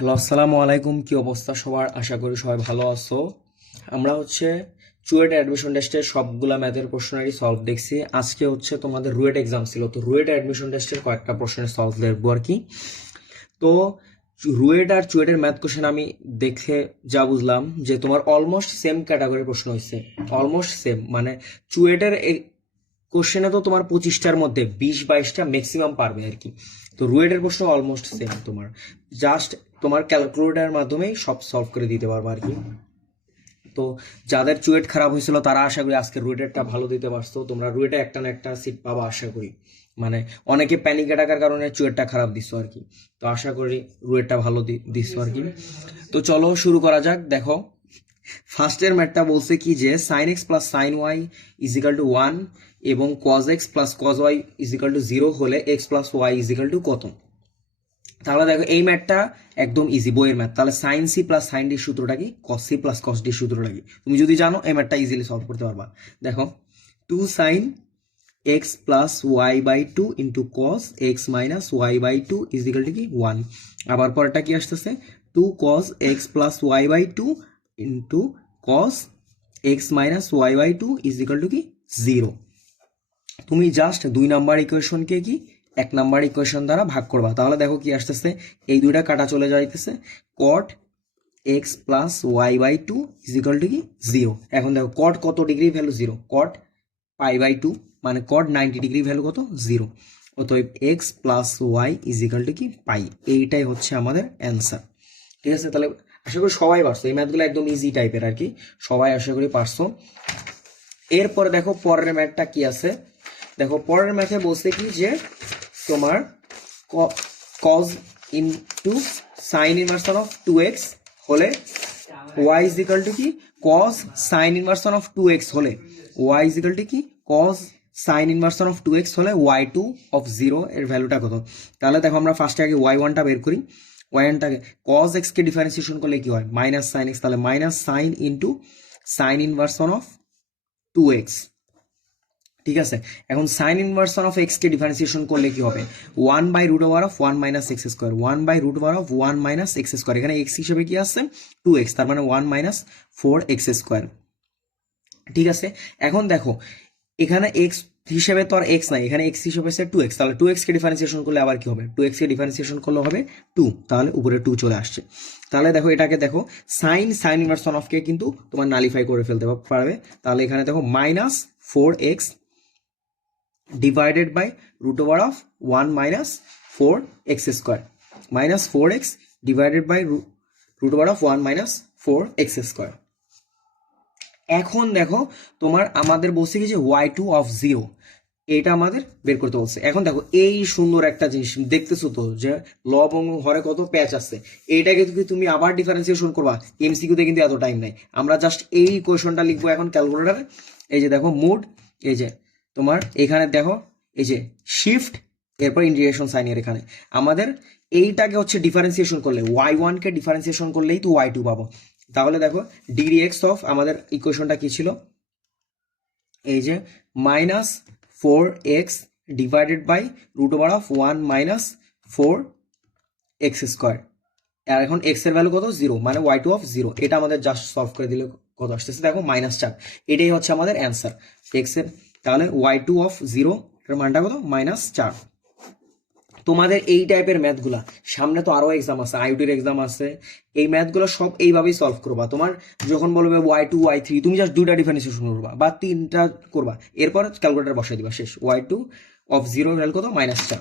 Hello, আসসালামু আলাইকুম। কি অবস্থা সবার? আশা করি সবাই ভালো আছো। আমরা চুয়েট অ্যাডমিশন টেস্টের সবগুলা ম্যাথের প্রশ্নেরই সলভ দেখছি। আজকে তোমাদের রুয়েট এক্সাম ছিল, তো রুয়েট অ্যাডমিশন টেস্টের কয়েকটা প্রশ্নের সলভ দেখবো আর কি। তো রুয়েট আর চুয়েটের ম্যাথ কোশ্চেন আমি দেখে যা বুঝলাম যে তোমার অলমোস্ট সেম ক্যাটাগরির প্রশ্ন হয়েছে, অলমোস্ট সেম। মানে চুয়েটের কোশ্চেনে তো তোমার 25টার মধ্যে 20-22টা ম্যাক্সিমাম পারবে আর কি। তো রুয়েটের প্রশ্ন অলমোস্ট সেম, তোমার জাস্ট তোমার ক্যালকুলেটারের মাধ্যমেই সব সলভ করে দিতে পারবে আর কি। তো যাদের চুয়েট খারাপ হয়েছিল তারা আশা করি আজকে রুয়েটেরটা ভালো দিতে পারছো। তোমরা রুয়েটে একটা না একটা সিট পাবা আশা করি। মানে অনেকে প্যানিক অ্যাটাকের কারণে চুয়েটটা খারাপ দিছো আর কি। তো আশা করি রুয়েটটা ভালো দিছো আর কি। তো চলো শুরু করা যাক। দেখো, ফার্স্টের ম্যাথটা বলছে কি যে sine x plus sine y equal to 1 এবং cos x plus cos y equal to 0 হলে x plus y equal to কত। তাহলে দেখো এই ম্যাথটা একদম ইজি, বইয়ের ম্যাথ। তাহলে সাইন সি প্লাস সাইন ডির সূত্রটা কি, কস সি প্লাস কস ডির সূত্রটা কি, তুমি যদি জানো এই ম্যাথটা ইজিলি সলভ করতে পারবা। দেখো, 2 sine x plus y by 2 into cos x minus y by 2 is equal to কি 1। আবার পরেরটা কি আসতেছে, 2 cos x plus y by 2 into cos x minus y by 2 is equal to কি 0। তুমি জাস্ট 2 নাম্বার ইকুয়েশনকে কি 1 নাম্বার ইকুয়েশন দ্বারা ভাগ করবা। তাহলে দেখো কি আসতেছে, এই দুইটা কাটা চলে যাইতেছে, cot x plus y by 2 is equal to কি 0। এখন দেখো কট কত degree value 0, cot pi by 2 মানে কট 90 ডিগ্রি ভ্যালু কত 0। অতএব x plus y equal to কি পাই। এইটাই হচ্ছে আমাদের অ্যান্সার। ঠিক আছে, তাহলে আশা করি সবাই পারছো। এই ম্যাথগুলো একদম ইজি টাইপের আর কি, সবাই আশা করি পারছো। এরপরে দেখো পরের ম্যাথটা কি আছে। দেখো পরের ম্যাথে বলছে কি যে তোমার cos into sine inversion of 2x হলে y ইজ ইকাল টু কি cos sine inversion of 2x হলে y ইজ ইকাল টু কি cos sine inversion of 2x হলে y2 অফ 0 এর ভ্যালুটা কত। তাহলে দেখো আমরা ফার্স্টে আগে y1টা বের করি। y1টাকে কজ x কে ডিফারেন্সিয়েশন করলে কি হয়, মাইনাস সাইন x। তাহলে minus sine into sine inversion of 2x। ঠিক আছে, এখন সাইন ইনভার্সন অফ এক্স কে ডিফারেন্সিয়েশন করলে কি হবে, 1 by root over of 1 minus x square, 1 by root over of 1 minus x square. এখানে এক্স হিসেবে কি আসছে 2x, তার মানে 1 মাইনাস 4x স্কোয়ার। ঠিক আছে, এখন দেখো এখানে এক্স হিসেবে তো আর এক্স নাই, এখানে এক্স হিসেবে আছে 2x। তাহলে 2x কে ডিফারেন্সিয়েশন করলে আবার কি হবে, 2x কে ডিফারেন্সিয়েশন করলে হবে 2, তাহলে উপরে 2 চলে আসছে। তাহলে দেখো এটাকে দেখো সাইন ইনভার্সন অফ কে কিন্তু তোমার নালিফাই করে ফেলতে পারবে। তাহলে এখানে দেখো minus 4x divided by root over of 1 minus 4x square, minus 4x divided by root over of 1 minus 4x square। এখন দেখো তোমার আমাদের বলছে কি যে y2 of 0 এটা আমাদের বের করতে বলছে। এখন দেখো এই সুন্দর একটা জিনিস দেখতেছো তো যে লব এবং হরে কত প্যাচ আছে, এইটাকে তুমি আবার ডিফারেন্সিয়েশন করবা। এমসিকিউতে কিন্তু এত টাইম নাই, আমরা জাস্ট এই কোয়েশনটা লিখবো এখন ক্যালকুলেটারে। এই যে দেখো মুড, এই যে তোমার এখানে দেখো এই যে শিফট, এরপর ইন্টিগ্রেশন সাইনের এখানে আমাদের এইটাকে ডিফারেন্সিয়েশন করলে y1 কে ডিফারেন্সিয়েশন করলেই তো y2 পাবো। তাহলে দেখো ডিগ্রি এক্স অফ আমাদের ইকুয়েশনটা কি ছিল, এই যে minus 4x divided by root over of 1 minus 4x square. আর এখন x এর ভ্যালু কত 0, মানে y2 অফ 0। এটা আমাদের জাস্ট সলভ করে দিলে কত আসতেছে দেখো -4। এটাই হচ্ছে আমাদের অ্যান্সার x এর। তাহলে y2 অফ 0 এর মানটা কত -4। তোমাদের এই টাইপের ম্যাথগুলা সামনে তো আরো এক্সাম আছে, আইউটির এক্সাম আছে, এই ম্যাথগুলো সব এইভাবেই সলভ করবা। তোমার যখন বলবে y2 y3 তুমি জাস্ট দুইটা ডিফারেন্সিয়েশন করবা বা তিনটা করবা, এরপর ক্যালকুলেটর বসাই দিবা, শেষ। y2 অফ 0 ভ্যালু কত -4।